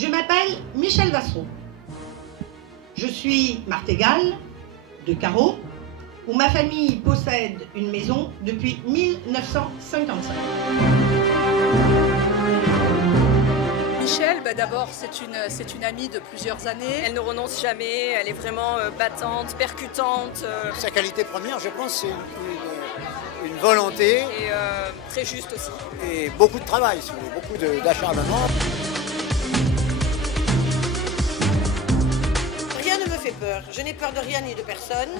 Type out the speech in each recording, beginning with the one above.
Je m'appelle Michel Vassereau. Je suis martégale de Carreau, où ma famille possède une maison depuis 1955. Michel, d'abord, c'est une amie de plusieurs années. Elle ne renonce jamais, elle est vraiment battante, percutante. Sa qualité première, je pense, c'est une volonté. Et très juste aussi. Et beaucoup de travail, beaucoup d'acharnement. Rien ne me fait peur. Je n'ai peur de rien ni de personne.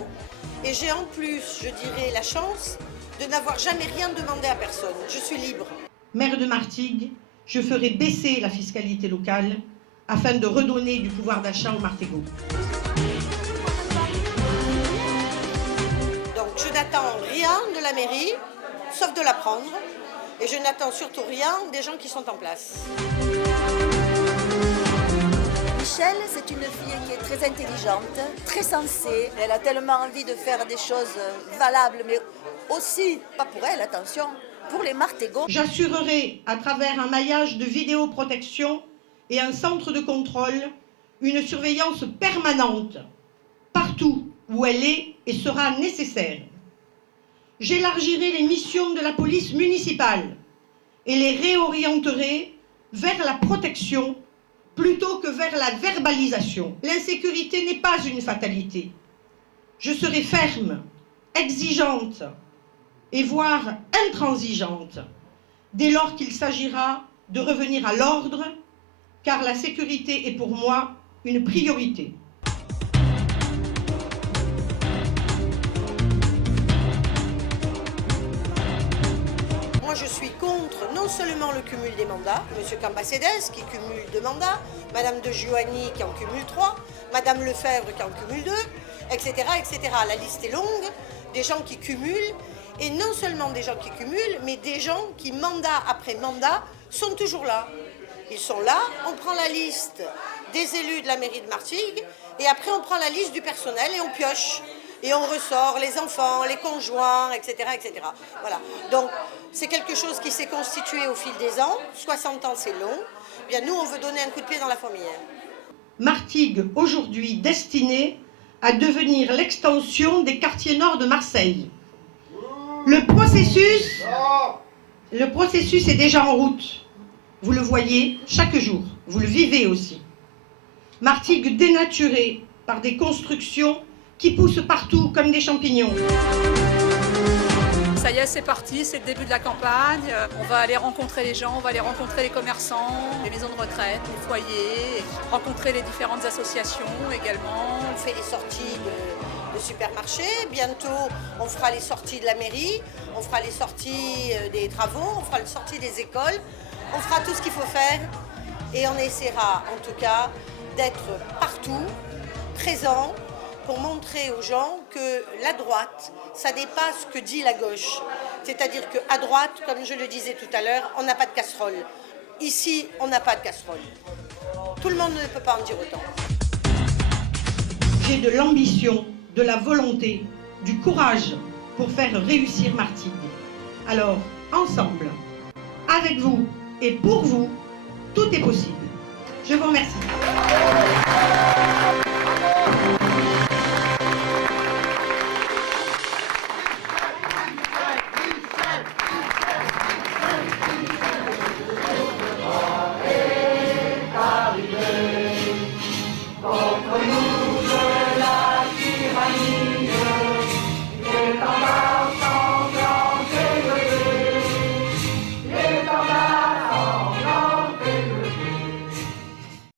Et j'ai en plus, je dirais, la chance de n'avoir jamais rien demandé à personne. Je suis libre. Maire de Martigues, je ferai baisser la fiscalité locale afin de redonner du pouvoir d'achat aux Martégots. Donc je n'attends rien de la mairie, sauf de la prendre. Et je n'attends surtout rien des gens qui sont en place. Michel, c'est une fille qui est très intelligente, très sensée. Elle a tellement envie de faire des choses valables, mais aussi, pas pour elle, attention, pour les Martégots. J'assurerai, à travers un maillage de vidéoprotection et un centre de contrôle, une surveillance permanente, partout où elle est et sera nécessaire. J'élargirai les missions de la police municipale et les réorienterai vers la protection plutôt que vers la verbalisation. L'insécurité n'est pas une fatalité. Je serai ferme, exigeante et voire intransigeante dès lors qu'il s'agira de revenir à l'ordre, car la sécurité est pour moi une priorité. Moi, je suis contre non seulement le cumul des mandats, M. Cambacédès qui cumule 2 mandats, Mme de Giovanni qui en cumule 3, Mme Lefebvre qui en cumule 2, etc., etc. La liste est longue, des gens qui cumulent, et non seulement des gens qui cumulent, mais des gens qui, mandat après mandat, sont toujours là. Ils sont là, on prend la liste des élus de la mairie de Martigues, et après on prend la liste du personnel et on pioche. Et on ressort les enfants, les conjoints, etc., etc. Voilà. Donc, c'est quelque chose qui s'est constitué au fil des ans. 60 ans, c'est long. Eh bien, nous, on veut donner un coup de pied dans la fourmilière. Martigues, aujourd'hui destinée à devenir l'extension des quartiers nord de Marseille. Le processus est déjà en route. Vous le voyez chaque jour. Vous le vivez aussi. Martigues dénaturée par des constructions qui poussent partout comme des champignons. Ça y est, c'est parti, c'est le début de la campagne. On va aller rencontrer les gens, on va aller rencontrer les commerçants, les maisons de retraite, les foyers, rencontrer les différentes associations également. On fait les sorties de supermarchés. Bientôt, on fera les sorties de la mairie, on fera les sorties des travaux, on fera les sorties des écoles. On fera tout ce qu'il faut faire et on essaiera en tout cas d'être partout, présent, pour montrer aux gens que la droite, ça n'est pas ce que dit la gauche. C'est-à-dire qu'à droite, comme je le disais tout à l'heure, on n'a pas de casserole. Ici, on n'a pas de casserole. Tout le monde ne peut pas en dire autant. J'ai de l'ambition, de la volonté, du courage pour faire réussir Martigues. Alors, ensemble, avec vous et pour vous, tout est possible. Je vous remercie.